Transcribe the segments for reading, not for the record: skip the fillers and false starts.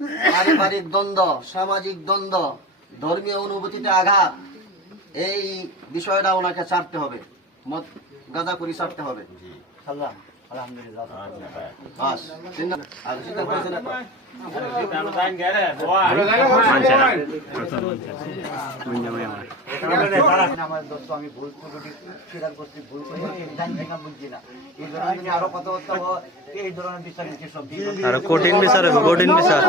পারিবারিক দ্বন্দ্ব, সামাজিক দ্বন্দ্ব, ধর্মীয় অনুভূতিতে আঘাত, এই বিষয়টা ওনাকে ছাড়তে হবে, মদ গাঁজা করে ছাড়তে হবে। আলহামদুলিল্লাহ। বাস আর সেটা করেছেন না? আমার দোস্ত আমি ভুল ত্রুটি স্বীকার করছি, ভুল বুঝছি না, এই ধরনের আরো কত এই ধরনের বিচার কঠিন বিচার হবে, কঠিন বিচার।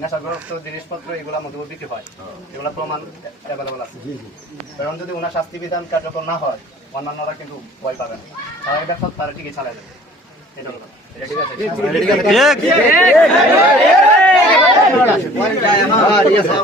নেশাগ্রস্ত জিনিসপত্র এগুলা মধ্যে বিক্রি হয়, এগুলা প্রমাণ অ্যাভেলেবল আছে। কারণ যদি ওনার শাস্তি বিধান কার্যকর না হয়, অন্যান্যরা কিন্তু ভয় পাবে না, তারা এই ব্যবসা তারা ঠিকই চালাই দেবে। এটা হলো ঠিক আছে।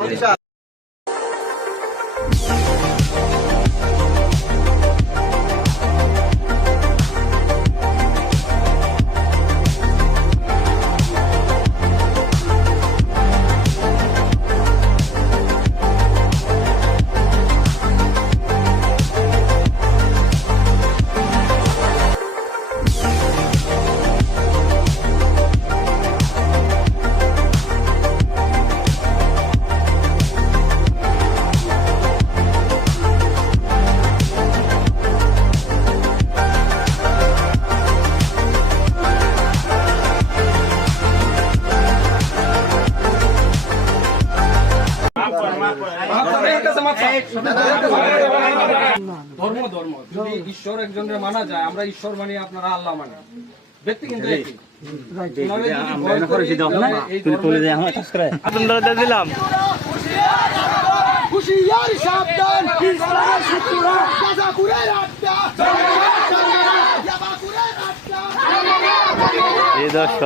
ধর্ম ধর্ম যদি ঈশ্বর একজনের মানা যায়, আমরা ঈশ্বর মানি, আপনারা আল্লাহ মানে, ব্যক্তি কিন্তু একই। দিলাম এই দর্শক